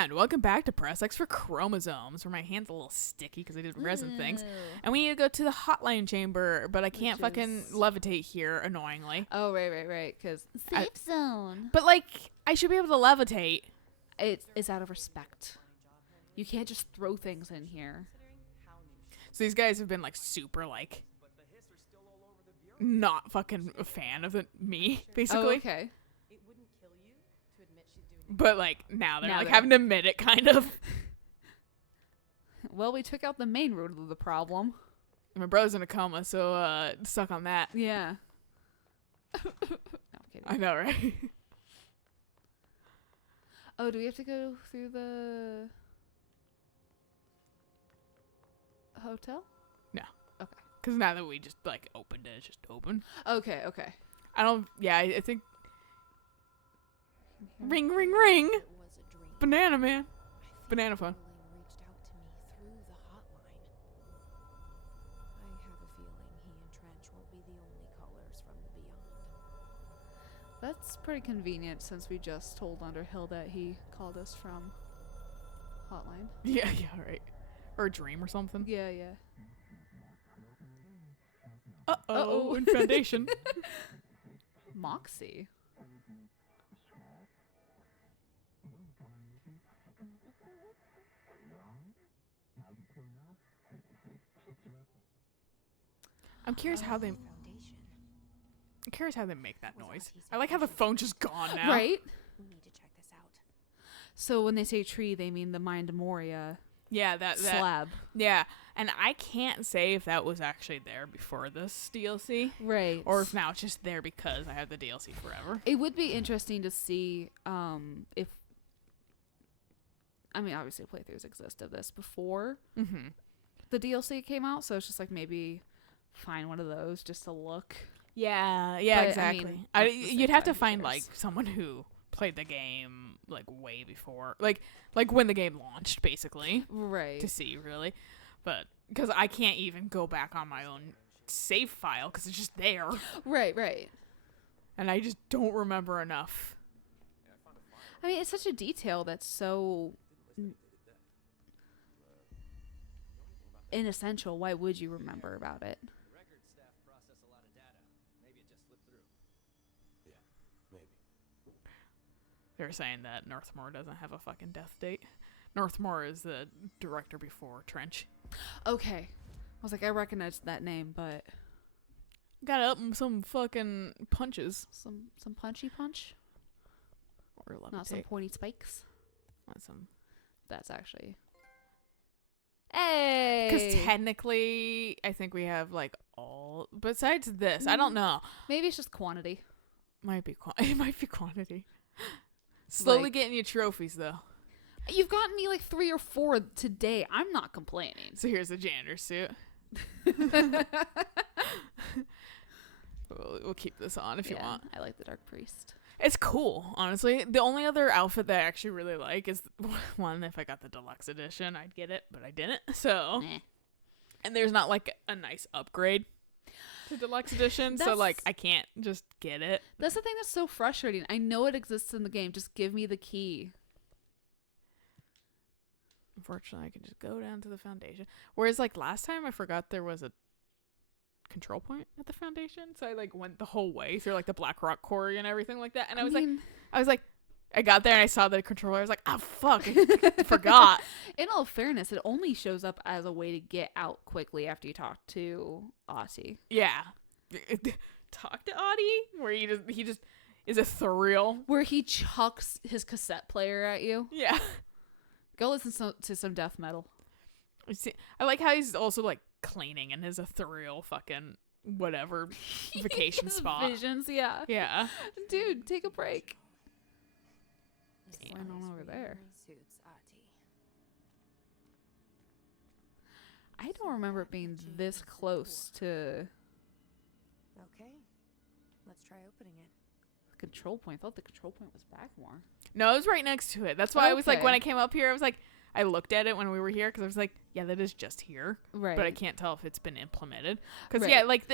And welcome back to Press X for Chromosomes, where my hand's a little sticky because I did resin things. And we need to go to the hotline chamber, but I can't fucking levitate here, annoyingly. Oh, right, because safe zone. But, like, I should be able to levitate. It's out of respect. You can't just throw things in here. So these guys have been, like, super, like, not fucking a fan of me, basically. Oh, okay. But, like, now they're having to admit it, kind of. Well, we took out the main root of the problem. My brother's in a coma, so, suck on that. Yeah. No, I'm kidding. I know, right? Oh, do we have to go through the hotel? No. Okay. Because now that we just, like, opened it, it's just open. Okay. I think... Ring, ring, ring! Banana man. Banana phone. Reached out to me through the hotline. I have a feeling he and Trench won't be the only callers from the beyond. That's pretty convenient since we just told Underhill that he called us from hotline. Yeah, right. Or a dream or something. Yeah. Uh-oh. In Foundation. Moxie. I'm curious how they make that noise. I like how the phone's just gone now. Right? We need to check this out. So when they say tree, they mean the Mind Moria Yeah, that slab. Yeah, and I can't say if that was actually there before this DLC. Right. Or if now it's just there because I have the DLC forever. It would be interesting to see if... I mean, obviously playthroughs exist of this before the DLC came out, so it's just like maybe find one of those just to look. Yeah, But, exactly. I mean, You'd have to who find cares? like someone who played the game like way before, like when the game launched, basically, Right. to see really. But because I can't even go back on my own save file because it's just there, Right. and I just don't remember enough. I mean, it's such a detail that's so inessential. Why would you remember about it? Record staff process a lot of data. Maybe it just slipped through. Yeah, maybe. They were saying that Northmore doesn't have a fucking death date. Northmore is the director before Trench. Okay. I was like, I recognized that name, but Got up some fucking punches. some punchy punch, Or levitate. not some pointy spikes. Not some. That's actually. Hey. Because technically, I think we have like all. Besides this, I don't know. Maybe it's just quantity. It might be quantity. Slowly Like- getting you trophies though. You've gotten me like 3 or 4 today. I'm not complaining. So here's the janitor suit. We'll keep this on if you want. I like the Dark Priest. It's cool, honestly. The only other outfit that I actually really like is one. If I got the deluxe edition, I'd get it, but I didn't. So, and there's not like a nice upgrade to deluxe edition, so like I can't just get it. That's the thing that's so frustrating. I know it exists in the game. Just give me the key. Unfortunately, I can just go down to the Foundation. Whereas like last time, I forgot there was a control point at the Foundation, so I like went the whole way through like the Black Rock Quarry and everything like that. And I was like, I got there and I saw the controller. I was like, oh fuck, I forgot. In all fairness, it only shows up as a way to get out quickly after you talk to Aussie. Yeah, talk to Audie, where he just is ethereal. Where he chucks his cassette player at you. Yeah, Go listen to some death metal. I like how he's also like cleaning in his ethereal fucking whatever vacation spot. Visions, yeah. Yeah. Dude, take a break. This Went on place over there. really suits Ahti. I don't remember it being this close to Okay, let's try opening it. the control point. I thought the control point was back more. No, it was right next to it. That's why I was like, Okay. when I came up here, I was like, I looked at it when we were here because I was like, yeah, that is just here. Right. But I can't tell if it's been implemented. Because, Right. yeah, like,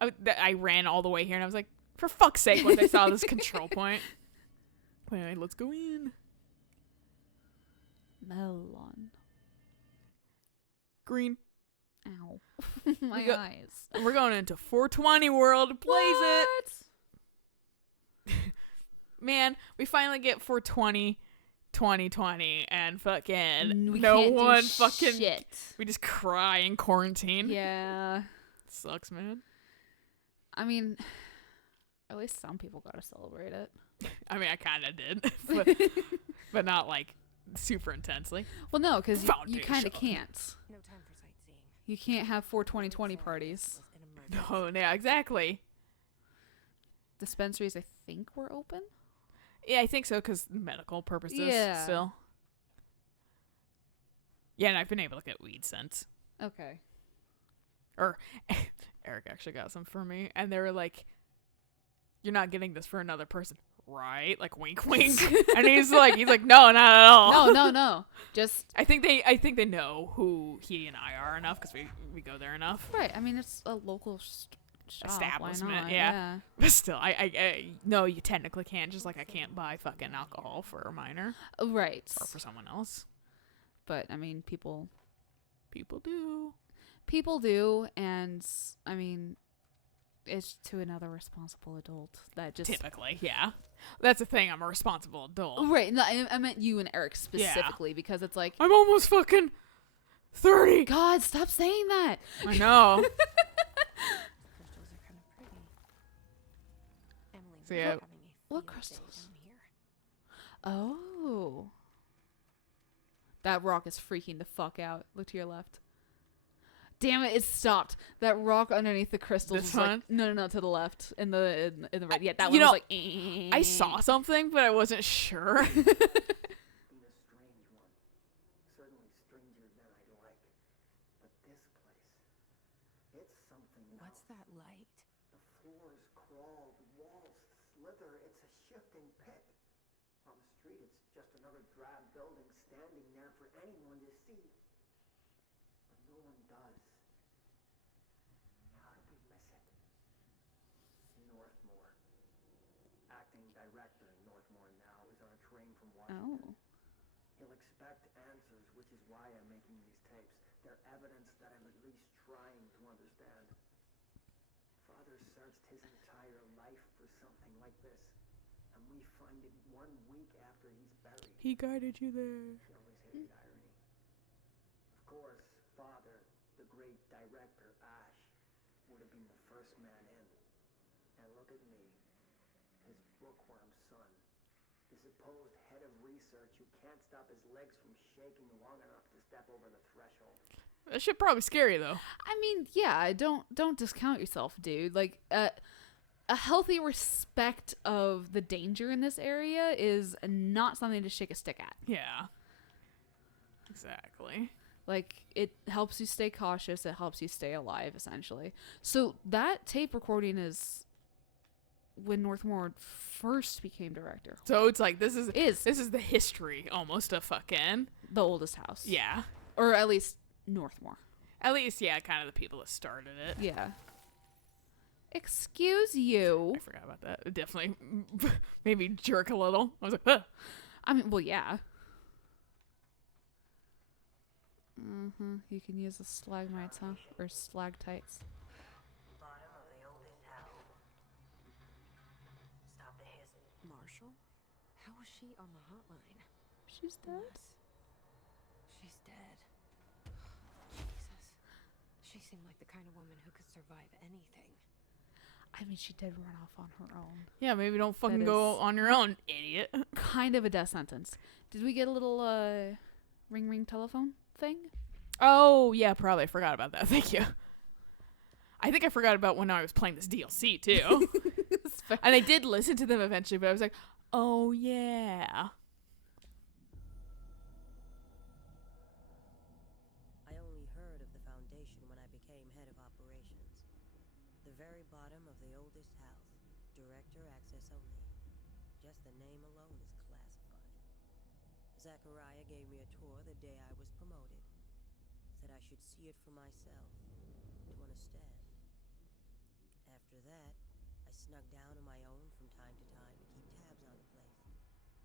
I ran all the way here and I was like, for fuck's sake, once I saw this control point. Anyway, let's go in. Melon. Green. Ow. My go- eyes. We're going into 420 world. Blaze it. Man, we finally get 420 2020 and fucking We no can't do one fucking shit. we just cry in quarantine. Yeah. Sucks, man. I mean, at least some people got to celebrate it. I mean, I kind of did, but not like super intensely. Well, no, because you kind of Foundation. can't. No time for sightseeing. You can't have 420 parties. Was an emergency. No, yeah, exactly. Dispensaries, I think, were open. Yeah, I think so, because medical purposes Yeah. still. Yeah, and I've been able to get weed since. Okay. Eric actually got some for me, and they were like, "You're not getting this for another person, right?" Like wink, wink. And he's like, "No, not at all." No. Just I think they know who he and I are enough because we go there enough. right. I mean, it's a local shop. Establishment, Why not? yeah. But still, I no, you technically can't. Just like I can't buy fucking alcohol for a minor Right. or for someone else. But I mean, people do. And I mean, it's to another responsible adult that just Typically, yeah. That's the thing. I'm a responsible adult. right. No, I meant you and Eric specifically because it's like, I'm almost fucking 30. God, stop saying that. I know. Crystals are kind of pretty. Emily, So, we're yeah. having a What field day crystals? down here. Oh, that rock is freaking the fuck out. Look to your left. Damn it! It stopped. That rock underneath the crystals This was like one? no to the left in the right. Yeah, that You one was know, like. I saw something, but I wasn't sure. Been a strange one. Certainly stranger than I like. But this place, it's something What's else. that light? The floors crawl, the walls slither. It's a shifting pit. On the street, it's just another drab building standing there for anyone to see. But no one does. How did we miss it? Northmore. Acting director in Northmore now is on a train from Washington. Oh. He'll expect answers, which is why I'm making these tapes. They're evidence that I'm at least trying to understand. Father searched his entire life for something like this, and we find it 1 week after he's buried. He guided you there. He always hated irony. Of course, Father, the great director, Ash, would have been the first man in. And look at me, his bookworm son, the supposed head of research who can't stop his legs from shaking long enough to step over the threshold. That shit probably scary though. I mean, yeah, don't discount yourself, dude. Like, a healthy respect of the danger in this area is not something to shake a stick at. Yeah. Exactly. Like, it helps you stay cautious. It helps you stay alive, essentially. So that tape recording is when Northmore first became director. So it's like this is Is the history almost of fucking the oldest house. yeah. Or at least Northmore. At least yeah, kind of the people that started it. Yeah. Excuse you. I forgot about that. It definitely made me jerk a little. I was like, huh. I mean, well, yeah. You can use the stalagmites, huh? Or stalactites. Bottom of the oldest house. Stop the hissing. Marshall? How was she on the hotline? She's dead. Unless she's dead. Jesus. She seemed like the kind of woman who could survive anything. I mean, she did run off on her own. Yeah, maybe don't fucking That go is- on your own, idiot. Kind of a death sentence. Did we get a little ring telephone thing? Oh yeah, probably I forgot about that. Thank you. I think I forgot about when I was playing this DLC too. And I did listen to them eventually, but I was like, oh yeah. I only heard of the Foundation when I became head of operations. The very bottom of the oldest house. Director access only. Just the name alone is classified. Zachariah gave me a tour the day I was promoted. Said I should see it for myself, to understand. After that, I snuck down on my own from time to time to keep tabs on the place,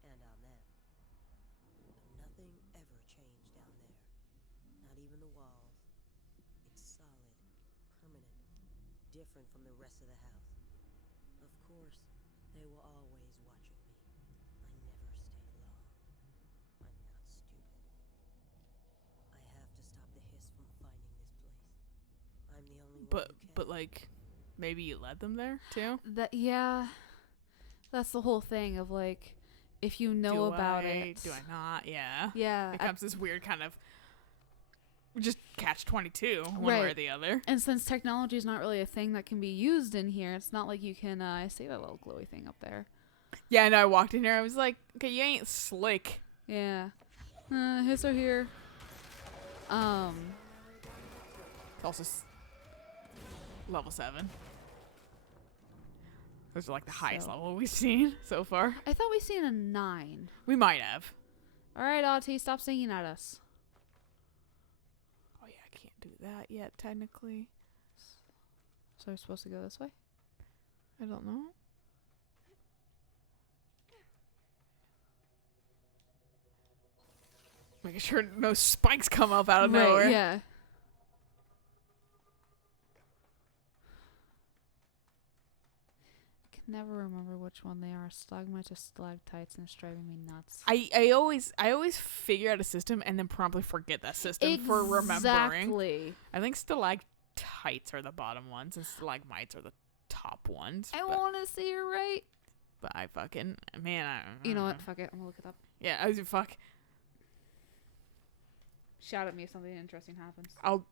and on them. But nothing ever changed. the walls. It's solid, permanent, different from the rest of the house. Of course, they were always watching me. I never stayed long. I'm not stupid. I have to stop the hiss from finding this place. I'm the only one who can. But like, maybe you led them there too. That's the whole thing of like, if you know about it, do I not? Yeah. Yeah, It becomes this weird kind of just catch-22 one way or Right. the other. and since technology is not really a thing that can be used in here, it's not like you can. I see that little glowy thing up there. Yeah, and I walked in here. I was like, okay, you ain't slick. Yeah, hiss are here. It's also level 7. Those are like the highest So- level we've seen so far. I thought we seen a 9. We might have. All right, Auntie, stop singing at us. Oh yeah, I can't do that yet technically. So we're supposed to go this way? I don't know. Making sure no spikes come up out of nowhere. Yeah. I can never remember which one they are. Stalagmites or stalactites, and it's driving me nuts. I always figure out a system and then promptly forget that system for remembering. Exactly. I think stalactites are the bottom ones and stalagmites are the top ones. I but, want to see you're right. but I fucking You know what? Fuck it. I'm gonna look it up. Yeah, I was fuck. Shout at me if something interesting happens. I'll.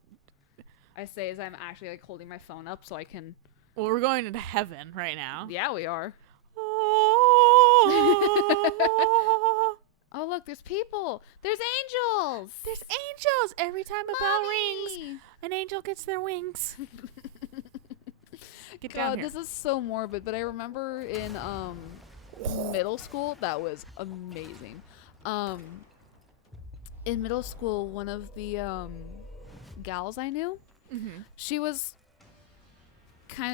I say as I'm actually like holding my phone up so I can. Well, we're going into heaven right now. Yeah, we are. Oh look, there's people. There's angels. There's angels every time a bell rings. Mommy! An angel gets their wings. Get down God, here. this is so morbid, but I remember in middle school that was amazing. In middle school, one of the gals I knew, Mm-hmm. she was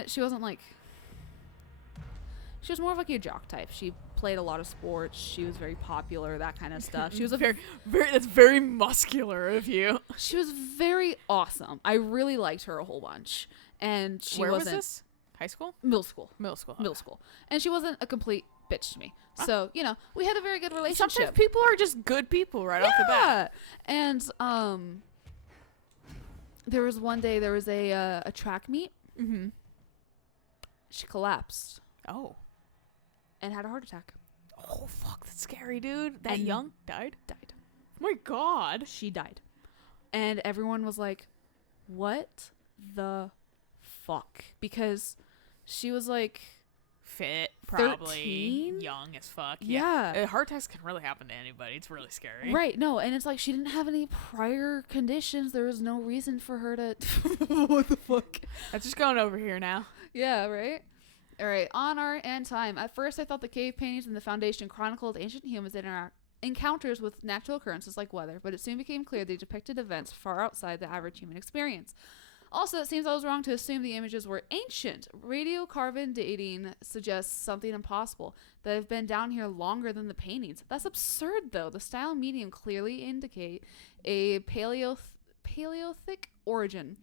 she wasn't like, she was more of like your jock type. She played a lot of sports. She was very popular, that kind of stuff. She was a very that's very muscular of you. she was very awesome. I really liked her a whole bunch. And she Where was wasn't this? High school? middle school. Middle school. Middle school. And she wasn't a complete bitch to me. So, you know, we had a very good relationship. Sometimes people are just good people right off the bat. And there was one day there was a track meet. Mm-hmm. She collapsed Oh. and had a heart attack. Oh fuck, that's scary, dude. That And young died. Died. Oh my god. She died. And everyone was like, "What the fuck?" Because she was like, Fit, probably 13? young as fuck. yeah. Heart attacks can really happen to anybody. It's really scary. Right, no, and it's like she didn't have any prior conditions. There was no reason for her to. What the fuck? That's just going over here now. Yeah, right? Alright, on art and time. At first, I thought the cave paintings in the foundation chronicled ancient humans' encounters with natural occurrences like weather, but it soon became clear they depicted events far outside the average human experience. Also, it seems I was wrong to assume the images were ancient. Radiocarbon dating suggests something impossible. They've been down here longer than the paintings. That's absurd, though. The style and medium clearly indicate a Paleolithic origin.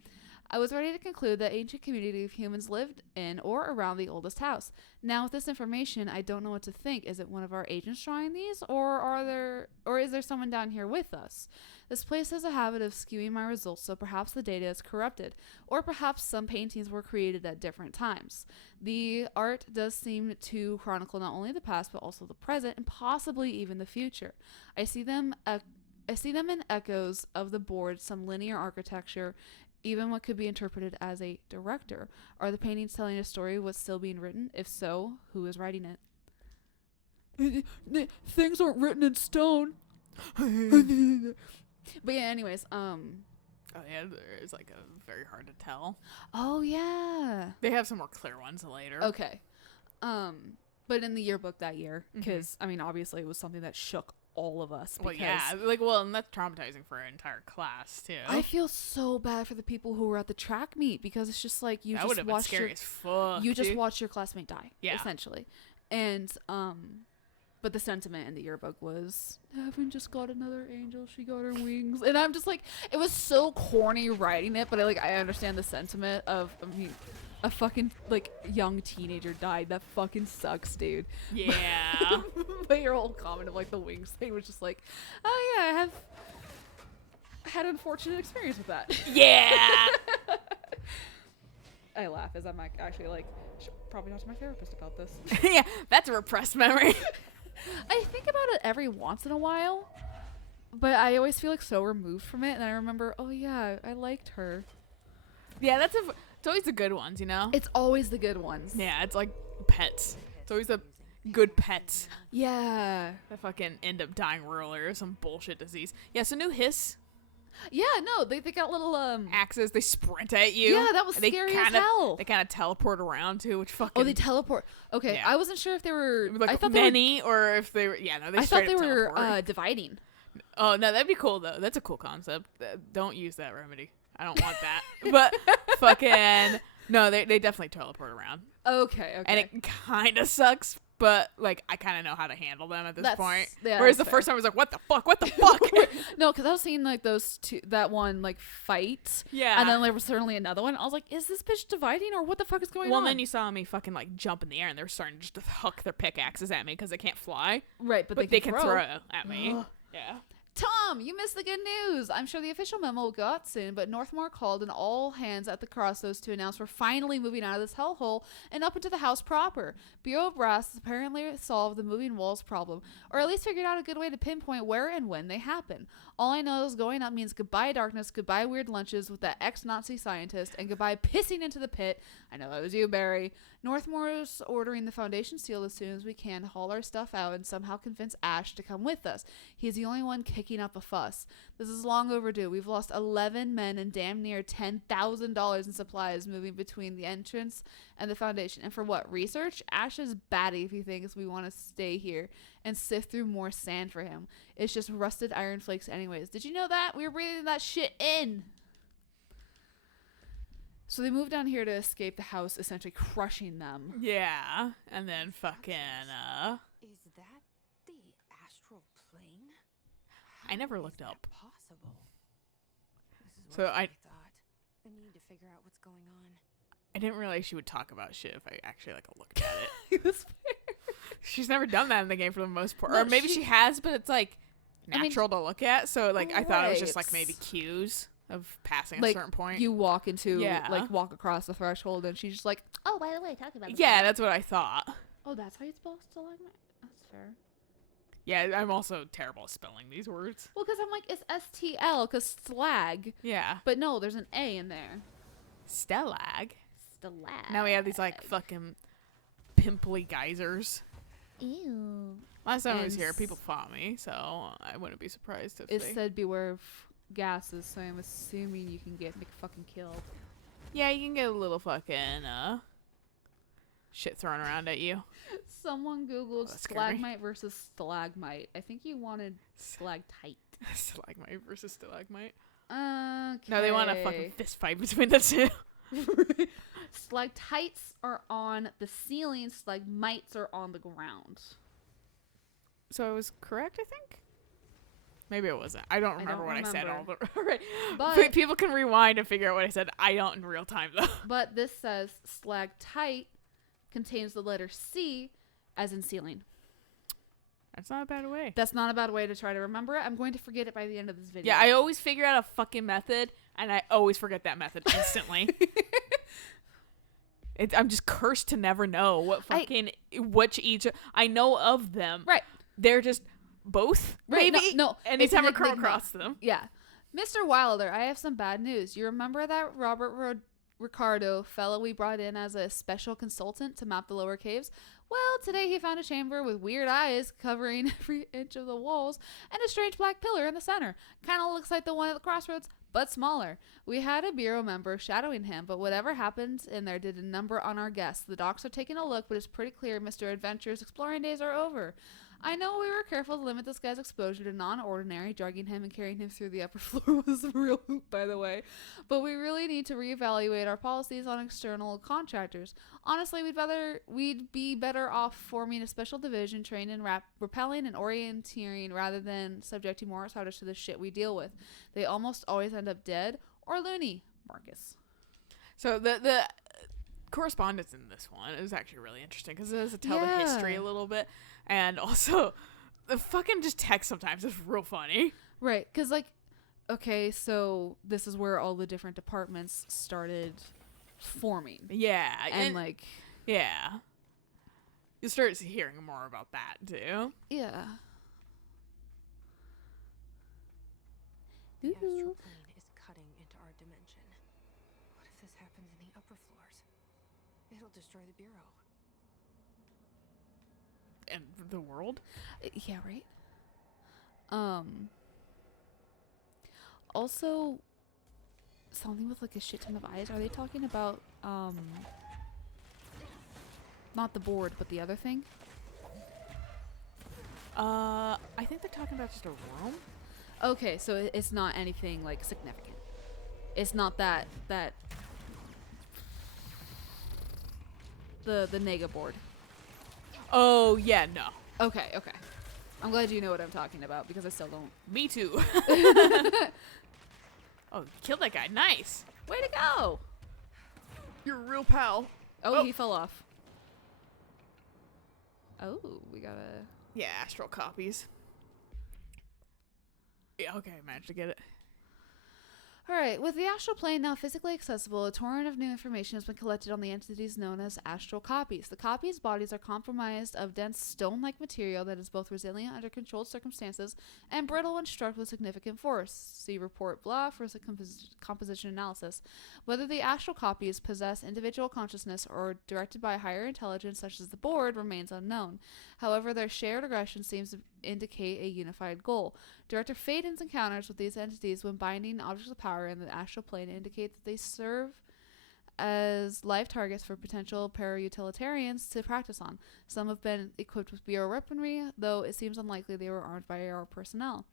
I was ready to conclude that ancient community of humans lived in or around the oldest house. Now, with this information, I don't know what to think. Is it one of our agents drawing these, or is there someone down here with us? This place has a habit of skewing my results, so perhaps the data is corrupted, or perhaps some paintings were created at different times. The art does seem to chronicle not only the past, but also the present, and possibly even the future. I see them in echoes of the board, some linear architecture, even what could be interpreted as a director. Are the paintings telling a story what's still being written? If so, who is writing it? Things aren't written in stone. But yeah, anyways, Oh yeah, it's like a very hard to tell. oh yeah. They have some more clear ones later. Okay. But in the yearbook that year, because I mean, obviously it was something that shook all of us. Well, Because yeah, and that's traumatizing for an entire class too. I feel so bad for the people who were at the track meet, because it's just like you that would just have been watched scary your as fuck. you just dude. watch your classmate die, Yeah. essentially. And But the sentiment in the yearbook was, Heaven just got another angel. She got her wings. And I'm just like, it was so corny writing it, but I understand the sentiment of, I mean, a fucking, like, young teenager died. That fucking sucks, dude. Yeah. But your whole comment of, like, the wings thing was just like, oh, yeah, I have had an unfortunate experience with that. Yeah. I laugh as I'm like, actually, like, should probably talk to my therapist about this. Yeah, that's a repressed memory. I think about it every once in a while, but I always feel like so removed from it, and I remember, oh yeah, I liked her. Yeah, it's always the good ones, you know? It's always the good ones. Yeah, it's like pets. It's always the good pets Yeah. that fucking end up dying early or some bullshit disease. Yeah, so new hiss Yeah, no, they got little, axes, they sprint at you. Yeah, that was and they scary as kinda, hell. They kind of teleport around too, which fucking... Oh, they teleport. Okay, Yeah. I wasn't sure if they were, like I thought many, or if they were... Yeah, no, they I thought straight they up were, teleport. dividing. Oh, no, that'd be cool, though. That's a cool concept. Don't use that remedy. I don't want that. But fucking... No, they definitely teleport around. Okay. And it kind of sucks, but, like, I kind of know how to handle them at this point. Yeah, Whereas the that's first fair. time I was like, what the fuck? What the fuck? No, because I was seeing, like, that one, like, fight. Yeah. And then there was certainly another one. I was like, is this bitch dividing, or what the fuck is going Well, on? then you saw me fucking, like, jump in the air, and they were starting just to huck their pickaxes at me because they can't fly. Right, but They can throw at me. Ugh. Yeah. Tom, you missed the good news. I'm sure the official memo will go out soon, but Northmore called an all hands at the Crossroads to announce we're finally moving out of this hellhole and up into the house proper. Bureau of Brass has apparently solved the moving walls problem, or at least figured out a good way to pinpoint where and when they happen. All I know is going up means goodbye darkness, goodbye weird lunches with that ex-Nazi scientist, and goodbye pissing into the pit. I know that was you, Barry. Northmore's ordering the foundation sealed as soon as we can to haul our stuff out and somehow convince Ash to come with us. He's the only one kicking up a fuss. This is long overdue. We've lost 11 men and damn near $10,000 in supplies moving between the entrance and the foundation. And for what? Research? Ash is batty if he thinks we want to stay here and sift through more sand for him. It's just rusted iron flakes anyways. Did you know that? We were breathing that shit in. So they moved down here to escape the house, essentially crushing them. Yeah. And then fucking, Is that the astral plane? I never How looked is that up. Possible. This is So what I thought. I need to figure out what's going on. I didn't realize she would talk about shit if I actually, like, looked at it. It was fair. She's never done that in the game for the most part. No, Or maybe she has, but it's, like, I mean, natural to look at. So, like, I thought it was just, right. like, maybe cues of passing Like, a certain point. You walk into, Yeah. like, walk across the threshold, and she's just like, oh, by the way, talking about this. Yeah, that's what I thought. Oh, that's how you spell stalagmite? That's fair. Yeah, I'm also terrible at spelling these words. Well, because I'm like, it's STL, because slag. Yeah. But no, there's an A in there. Stalag. Stalag. Now we have these, like, fucking pimply geysers. Ew. Last time I And was here, people fought me, so I wouldn't be surprised if It they... said beware of gases, so I'm assuming you can get fucking killed. Yeah, you can get a little fucking, shit thrown around at you. Someone Googled that scared me. stalagmite versus stalagmite. I think you wanted stalactite. Stalagmite versus stalagmite. Okay. No, they want a fucking fist fight between the two. Stalactites are on the ceiling, stalagmites are on the ground. So I was correct, I think? Maybe it wasn't. I don't remember what I said. Right. But People can rewind and figure out what I said. I don't in real time, though. but this says stalactite contains the letter C as in ceiling. That's not a bad way. That's not a bad way to try to remember it. I'm going to forget it by the end of this video. Yeah, I always figure out a fucking method, and I always forget that method instantly. I'm just cursed to never know what fucking which each. I know of them. Right. They're just both. Right. Maybe. No. Anytime I it's an come enigma. across them. Yeah. Mr. Wilder, I have some bad news. You remember that Robert Ricardo fellow we brought in as a special consultant to map the lower caves? Well, today he found a chamber with weird eyes covering every inch of the walls and a strange black pillar in the center. Kind of looks like the one at the crossroads, but smaller. We had a bureau member shadowing him, but whatever happened in there did a number on our guests. The docs are taking a look, but it's pretty clear Mr. Adventure's exploring days are over. I know we were careful to limit this guy's exposure to non-ordinary. Drugging him and carrying him through the upper floor was a real hoot, by the way. But we really need to reevaluate our policies on external contractors. Honestly, we'd be better off forming a special division trained in repelling and orienteering rather than subjecting more outsiders to the shit we deal with. They almost always end up dead or loony. Marcus. So the correspondence in this one is actually really interesting because it does tell the history a little bit, and also the fucking just text sometimes is real funny. Right, because like, okay, so this is where all the different departments started forming. Yeah, and like, yeah, you start hearing more about that too. Yeah. The astral plane is cutting into our dimension. What if this happens in the upper floors? It'll destroy the bureau. And the world? Yeah, right? Also, something with like a shit ton of eyes. Are they talking about, not the board, but the other thing? I think they're talking about just a room. Okay, so it's not anything like significant. It's not that the nega board. Oh yeah, no. Okay. I'm glad you know what I'm talking about because I still don't. Me too. Oh, killed that guy. Nice. Way to go! You're a real pal. Oh, he fell off. Oh, we gotta. Yeah, astral copies. Yeah, okay, I managed to get it. Alright, with the astral plane now physically accessible, a torrent of new information has been collected on the entities known as astral copies. The copies' bodies are comprised of dense stone-like material that is both resilient under controlled circumstances and brittle when struck with significant force. See report blah for the composition analysis. Whether the astral copies possess individual consciousness or are directed by a higher intelligence such as the board remains unknown. However, their shared aggression seems to indicate a unified goal. Director Faden's encounters with these entities when binding objects of power in the astral plane indicate that they serve as live targets for potential para-utilitarians to practice on. Some have been equipped with Bureau weaponry, though it seems unlikely they were armed by our personnel.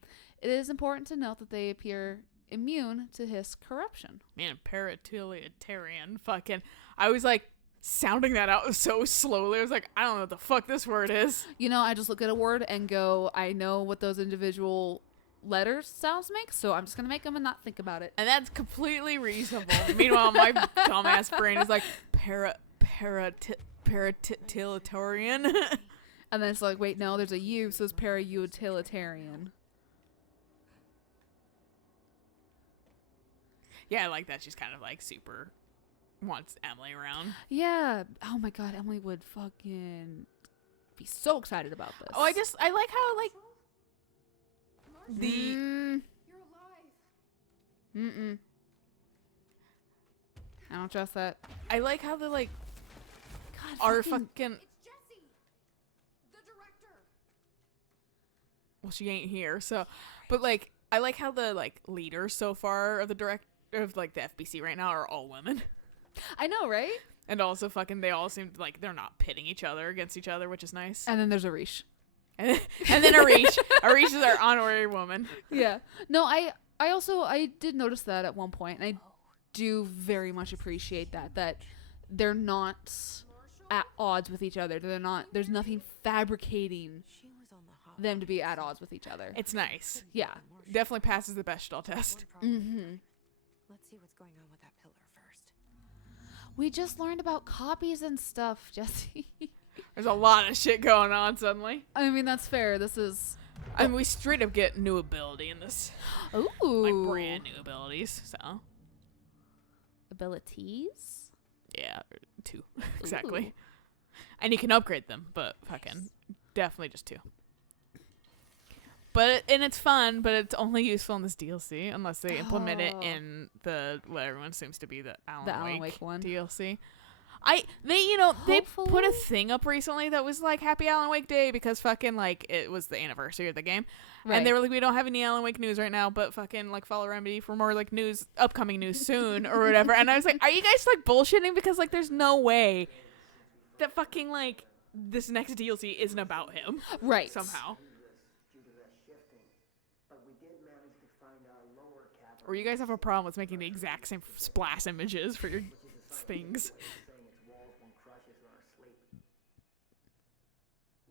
It is important to note that they appear immune to his corruption. Man, para-utilitarian. Fucking. I was like sounding that out so slowly. I was like, I don't know what the fuck this word is. You know, I just look at a word and go, I know what those individual letters sounds make, so I'm just gonna make them and not think about it. And that's completely reasonable. Meanwhile, my dumbass brain is like para-utilitarian. And then it's like, wait, no, there's a U, so it's para-utilitarian. Yeah, I like that. She's kind of like super wants Emily around. Yeah. Oh my god, Emily would fucking be so excited about this. Oh, I like how like the You're alive. I don't trust that. I like how the like God, are fucking fucking. It's Jessie, the director. Well, she ain't here, so. But like, I like how the like leaders so far of the like the FBC right now are all women. I know, right? And also fucking they all seem like they're not pitting each other against each other, which is nice. And then there's Arish. And then Arish. Arish is our honorary woman. Yeah. No, I did notice that at one point, and I do very much appreciate that they're not at odds with each other. There's nothing fabricating She was on the hot them to be at odds with each other. It's nice. Yeah. Definitely passes the Bechdel test. Mm-hmm. Let's see what's going on with that pillar first. We just learned about copies and stuff, Jesse. There's a lot of shit going on suddenly. I mean, that's fair. This is... And we straight up get new ability in this. Ooh. Like brand new abilities. So Abilities? yeah, 2 exactly. Ooh. And you can upgrade them, but fucking definitely just 2. But it's fun, but it's only useful in this DLC unless they implement it in the what everyone seems to be the Alan Wake one. DLC. They put a thing up recently that was like Happy Alan Wake Day because fucking like it was the anniversary of the game. Right. And they were like, we don't have any Alan Wake news right now, but fucking like follow Remedy for more like news, upcoming news soon or whatever. And I was like, are you guys like bullshitting? Because like there's no way that fucking like this next DLC isn't about him Right. somehow. Due to that shifting, but we did manage to find a lower cavern. Or you guys have a problem with making the exact same splash images for your things. Saying its walls won't crush us in our sleep.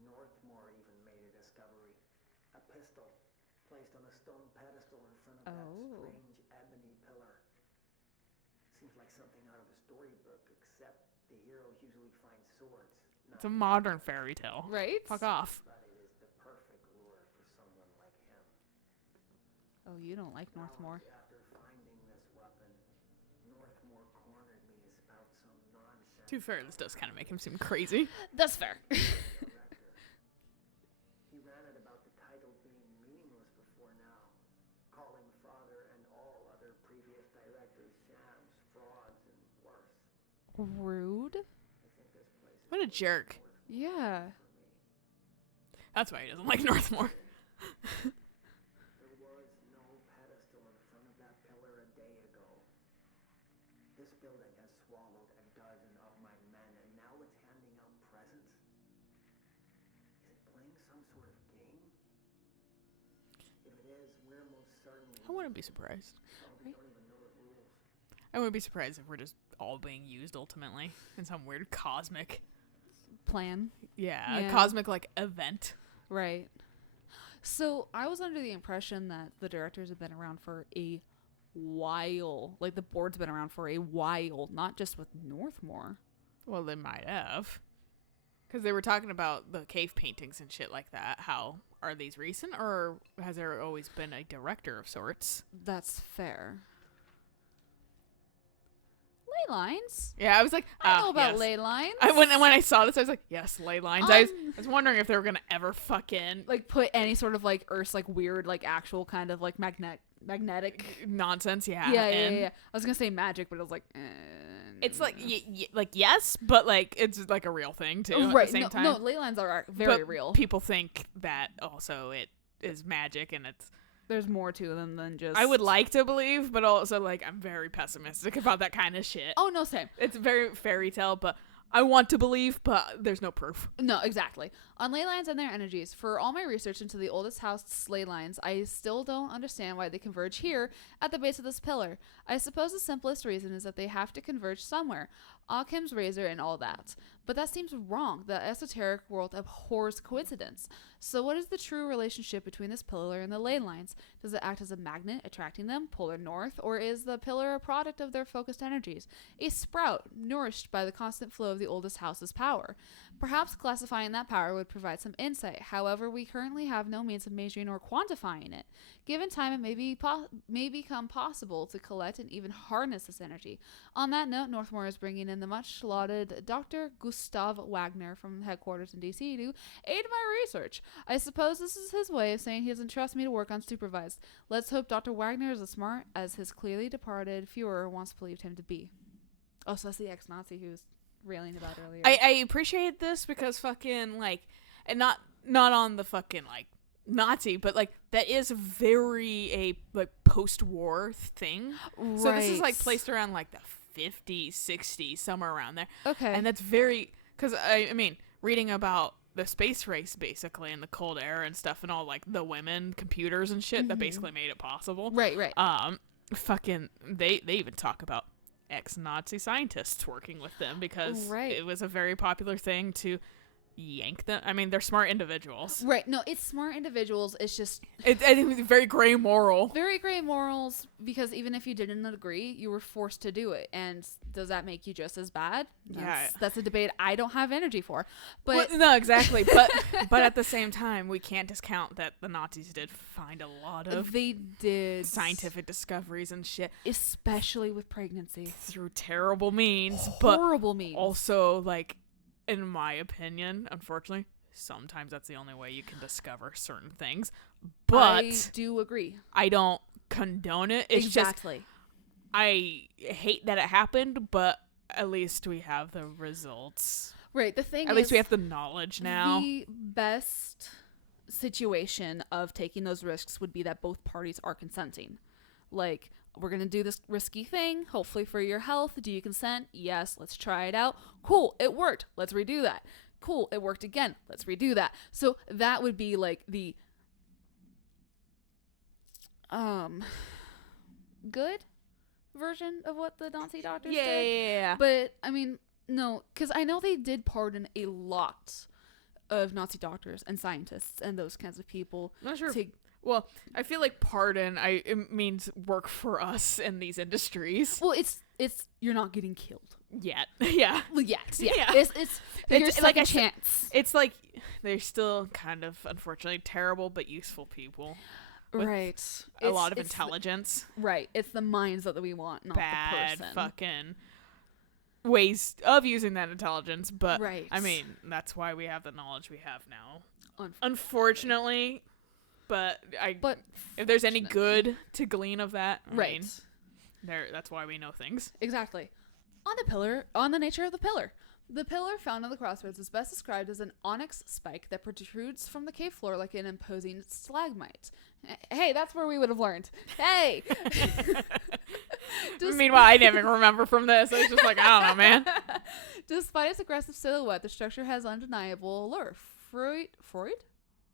Northmore even made a discovery. A pistol placed on a stone pedestal in front of that strange ebony pillar. Seems like something out of a storybook, except the heroes usually find swords. It's a modern fairy tale. Right? Fuck off. But it is the perfect lure for someone like him. Oh, you don't like Northmore. After finding this weapon, Northmore cornered me to spout some nonsense. To be fair, this does kind of make him seem crazy. That's fair. Director. He ranted about the title being meaningless before now, calling Father and all other previous directors shams, frauds, and worse. Rude. I think this place is What a jerk. Yeah. That's why he doesn't like Northmore. There was no pedestal in front of that pillar a day ago. This building has swallowed a dozen of my men, and now it's handing out presents? Is it playing some sort of game? If it is, we're most certainly... I wouldn't be surprised. We don't even know the rules. I wouldn't be surprised if we're just all being used ultimately in some weird cosmic, Plan. yeah. Cosmic like event. Right. So I was under the impression that the directors have been around for a while. Like the board's been around for a while, not just with Northmore. Well, they might have. Because they were talking about the cave paintings and shit like that. How are these recent, or has there always been a director of sorts? That's fair. Ley lines. Yeah, I was like, I know about yes. ley lines. When I saw this, I was like, yes, ley lines. I was wondering if they were gonna ever fucking like put any sort of like Earth's like weird like actual kind of like magnetic. nonsense. Yeah, Yeah. and I was gonna say magic, but I was like, it's like like yes, but like it's like a real thing too. right. At the same time. No, ley lines are very But real. People think that also it is magic, and it's. There's more to them than just. I would like to believe, but also like I'm very pessimistic about that kind of shit. Oh no, same. It's very fairy tale, but I want to believe, but there's no proof. No, exactly. On ley lines and their energies, for all my research into the oldest house ley lines, I still don't understand why they converge here at the base of this pillar. I suppose the simplest reason is that they have to converge somewhere. Occam's razor and all that. But that seems wrong. The esoteric world abhors coincidence. So what is the true relationship between this pillar and the ley lines? Does it act as a magnet, attracting them, polar north, or is the pillar a product of their focused energies? A sprout, nourished by the constant flow of the oldest house's power. Perhaps classifying that power would provide some insight. However, we currently have no means of measuring or quantifying it. Given time, it may become possible to collect and even harness this energy. On that note, Northmore is bringing in the much lauded Dr. Gustav Wagner from headquarters in DC to aid my research. I suppose this is his way of saying he doesn't trust me to work unsupervised. Let's hope Dr. Wagner is as smart as his clearly departed Führer once believed him to be. Oh, so that's the ex-Nazi who was railing about earlier. I appreciate this because fucking like, and not on the fucking like Nazi, but like that is very a like post-war thing. Right. So this is like placed around like the 50s, 60s, somewhere around there. Okay. And that's very, because I mean, reading about the space race basically in the Cold Era and stuff, and all like the women computers and shit that basically made it possible. Right. Fucking they even talk about ex-Nazi scientists working with them because it was a very popular thing to yank them. I mean, they're smart individuals. Right. No, it's smart individuals. It's just It was very gray moral. very gray morals, because even if you didn't agree, you were forced to do it. And does that make you just as bad? That's a debate I don't have energy for. But Well, no, exactly. But at the same time, we can't discount that the Nazis did find a lot of they did scientific discoveries and shit especially with pregnancy. through terrible means, but Horrible means. also like, in my opinion, unfortunately, sometimes that's the only way you can discover certain things. But I do agree. I don't condone it. It's Exactly. just I hate that it happened, but at least we have the results. Right. The thing At is, least we have the knowledge now. the best situation of taking those risks would be that both parties are consenting. Like, we're going to do this risky thing, hopefully for your health. Do you consent? Yes, let's try it out. Cool, it worked. Let's redo that. Cool, it worked again. Let's redo that. So that would be like the good version of what the Nazi doctors did. Yeah. But I mean, no, because I know they did pardon a lot of Nazi doctors and scientists and those kinds of people. I'm not sure. To, Well, I feel like pardon it means work for us in these industries. well, it's you're not getting killed Yet. Yeah. well, yet. Yeah, Yeah. It's your It's second like I said, chance. It's like they're still kind of unfortunately terrible but useful people. with Right. A lot of It's intelligence. right. It's the minds that we want, not the Bad person. fucking ways of using that intelligence, but Right. I mean, that's why we have the knowledge we have now. Unfortunately. Unfortunately, but But if there's any fortunately. good to glean of that, I Right. mean, that's why we know things. Exactly. On the nature of the pillar. The pillar found on the crossroads is best described as an onyx spike that protrudes from the cave floor like an imposing stalagmite. Hey, that's where we would have learned. Hey! Meanwhile, I didn't even remember from this. I was just like, I don't know, man. Despite its aggressive silhouette, the structure has undeniable allure. Freud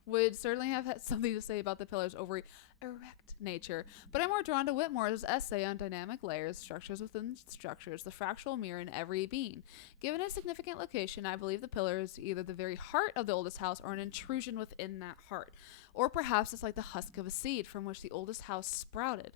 would certainly have had something to say about the pillar's overly erect nature, but I'm more drawn to Whitmore's essay on dynamic layers, structures within structures, the fractal mirror in every being. Given its significant location, I believe the pillar is either the very heart of the oldest house or an intrusion within that heart. Or perhaps it's like the husk of a seed from which the oldest house sprouted.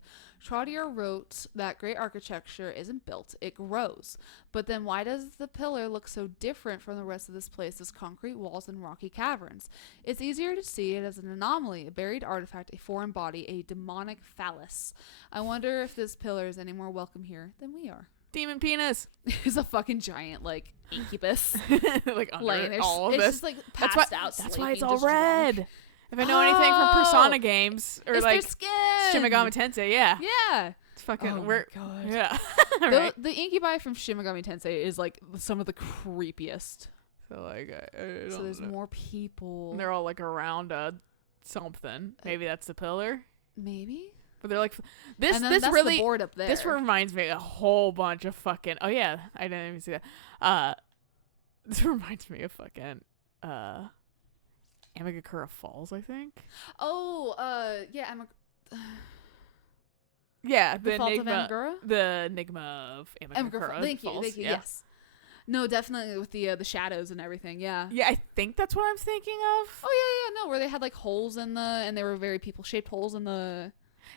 Trottier wrote that great architecture isn't built, it grows. But then why does the pillar look so different from the rest of this place's concrete walls and rocky caverns? It's easier to see it as an anomaly, a buried artifact, a foreign body, a demonic phallus. I wonder if this pillar is any more welcome here than we are. Demon penis. It's a fucking giant, like, incubus. Like under laying there. all of It's this. just, like, That's passed why. out, That's why it's sleeping, all just drunk. red. If I know anything from Persona games or It's like their skin. Shin Megami Tensei, yeah, Yeah. it's fucking. Oh we're my God. yeah. The incubi from Shin Megami Tensei is like some of the creepiest. So like, I So don't there's know. more people. They're all like around something. Maybe that's the pillar. Maybe. But they're like this. And then This that's really. the board up there. This reminds me a whole bunch of fucking. Oh yeah, I didn't even see that. This reminds me of fucking. Amagakura Falls, I think. Oh, yeah. Yeah, The Fault of Amagura. The Enigma of Amagakura Thank you. Falls. Thank you. Yeah. Yes. No, definitely with the shadows and everything. Yeah. Yeah, I think that's what I'm thinking of. Oh yeah. No, where they had like holes in and they were very people-shaped holes in the.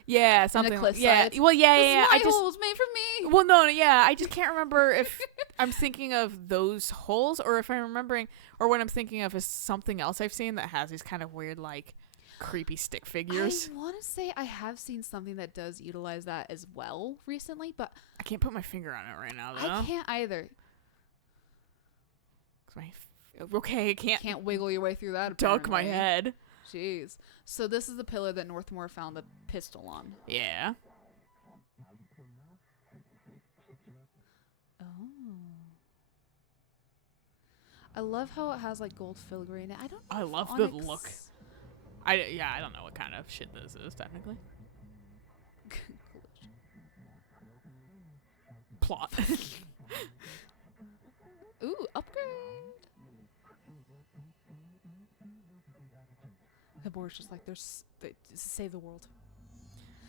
Yeah, something. cliff Yeah. sides. Well, yeah, This yeah. is my I just. holes made for me. Well, no, yeah. I just can't remember if I'm thinking of those holes or if I'm remembering, or what I'm thinking of is something else I've seen that has these kind of weird, like, creepy stick figures. I want to say I have seen something that does utilize that as well recently, but I can't put my finger on it right now, though. I can't either. 'Cause okay, I can't Wiggle your way through that. duck my apparently. head. Jeez. So this is the pillar that Northmore found the pistol on. Yeah. Oh. I love how it has like gold filigree in it. I don't know. I if love the onyx- look. I don't know what kind of shit this is, technically. Plot. Ooh, upgrade. The board's just like save the world.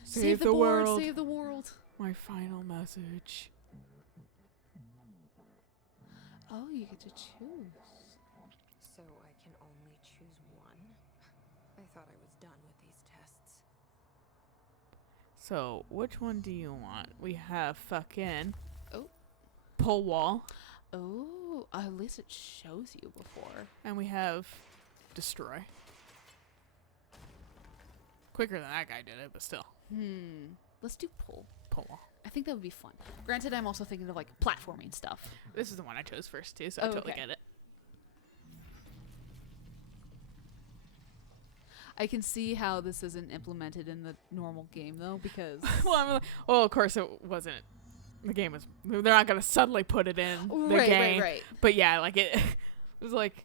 Save the board, world. Save the world. My final message. Oh, you get to choose. So I can only choose one? I thought I was done with these tests. So, which one do you want? We have fucking Oh. pull wall, Oh, at least it shows you before. and we have destroy. Quicker than that guy did it, but still. Let's do pull. Pull wall. I think that would be fun. Granted, I'm also thinking of like platforming stuff. This is the one I chose first, too, so I Oh, totally okay. get it. I can see how this isn't implemented in the normal game though, because Well, of course it wasn't. The game was. They're not gonna suddenly put it in the game. right. But yeah, like it was like.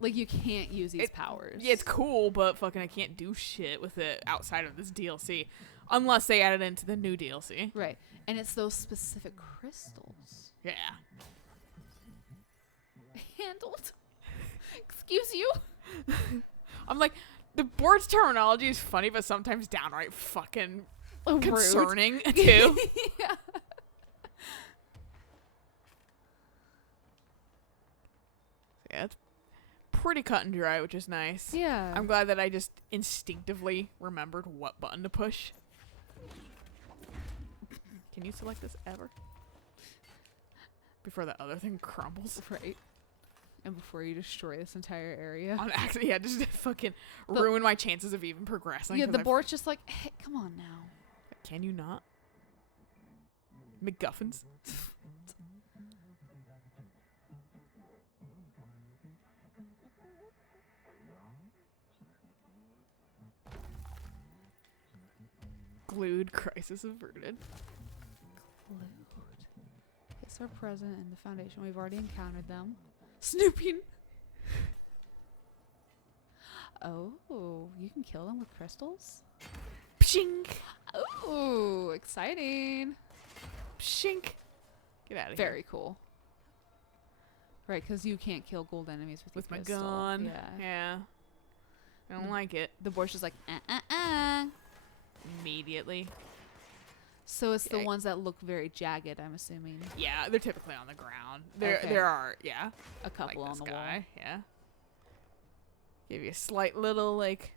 Like you can't use these powers. Yeah, it's cool, but fucking I can't do shit with it outside of this DLC, unless they add it into the new DLC. Right, and it's those specific crystals. Yeah. handled. Excuse you. I'm like, the board's terminology is funny, but sometimes downright fucking concerning too. Yeah. Yeah, it's pretty cut and dry, which is nice. Yeah. I'm glad that I just instinctively remembered what button to push. Can you select this ever? Before that other thing crumbles. Right. And before you destroy this entire area. On accident, yeah, just to fucking ruin my chances of even progressing. Yeah, 'cause the I've- board's just like, hey, come on now. Can you not? MacGuffins? Glued, crisis averted. Hits are present in the Foundation. We've already encountered them. Snooping. Oh, you can kill them with crystals? Pshink! Oh, exciting. Pshink! Get out of here. Very cool. Right, because you can't kill gold enemies with With your my crystal. gun. Yeah. Yeah. I don't like it. The board's just like, Immediately. So it's the Yeah. ones that look very jagged, I'm assuming. Yeah, they're typically on the ground. There Okay. there are, yeah. A couple like on this the guy. Yeah. Give you a slight little, like,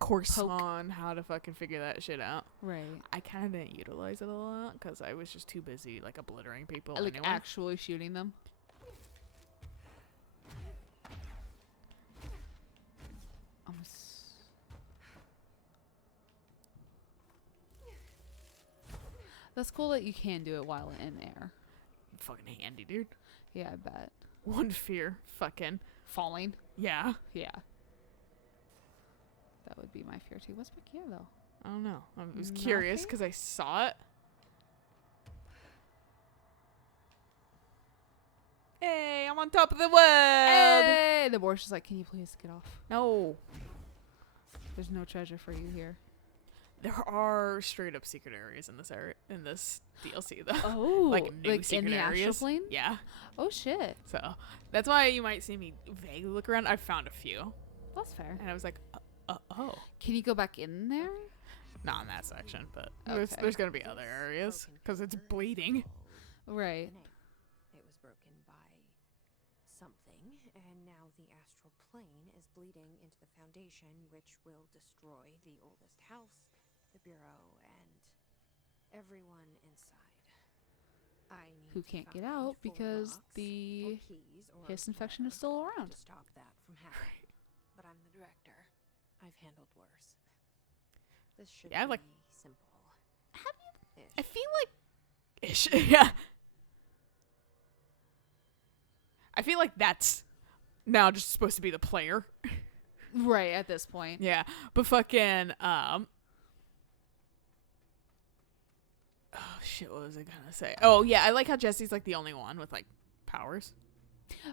course Poke. on how to fucking figure that shit out. wall. Right. I kind of didn't utilize it a lot because I was just too busy, like, obliterating people Like anyway. actually shooting them. That's cool that you can do it while in air. Fucking handy, dude. Yeah, I bet. One fear. Fucking. Falling. Yeah. Yeah. That would be my fear too. What's back here though? I don't know. I was curious Nothing? because I saw it. Hey, I'm on top of the world. Hey! The board's just like, can you please get off? No. There's no treasure for you here. There are straight up secret areas in this area, in this DLC though. Oh, like new like secret in the areas. astral plane? Yeah. Oh shit, So that's why you might see me vaguely look around. I found a few, that's fair. and I was like, oh, Can you go back in there? not in that section, but Okay. there's gonna be other areas because it's bleeding. Right. It was broken by something, and now the astral plane is bleeding into the Foundation, which will destroy the oldest house, the Bureau, and everyone inside. I need Who to can't get find out 4 because locks, the or keys, or hiss infection is whatever still around. to stop that from happening. But I'm the director. I've handled worse. This should Yeah, be like- simple. I feel like, ish, yeah. I feel like that's now just supposed to be the player. Right at this point. Yeah, but fucking oh shit, what was I gonna say? Oh yeah, I like how Jesse's like the only one with like powers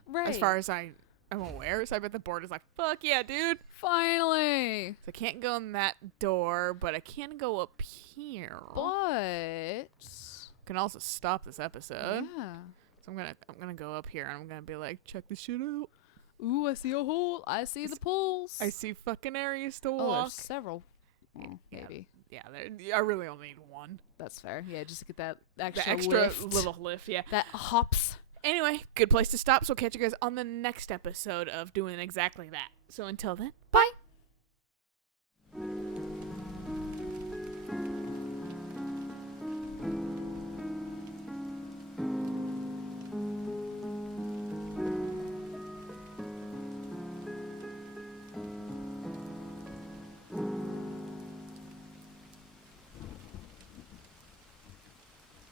Right. as far as I'm aware. So I bet the board is like, fuck yeah, dude. Finally. So I can't go in that door, but I can go up here. But Can also stop this episode. yeah. So I'm gonna go up here and I'm gonna be like, check this shit out. Ooh, I see a hole. I see the pools. I see fucking areas to Oh, look. several. Well, Yeah. maybe. Yeah, I really only need one. That's fair. Yeah, just to get that The extra, extra lift. little lift, yeah. That hops. Anyway, good place to stop. So catch you guys on the next episode of doing exactly that. So until then, Bye.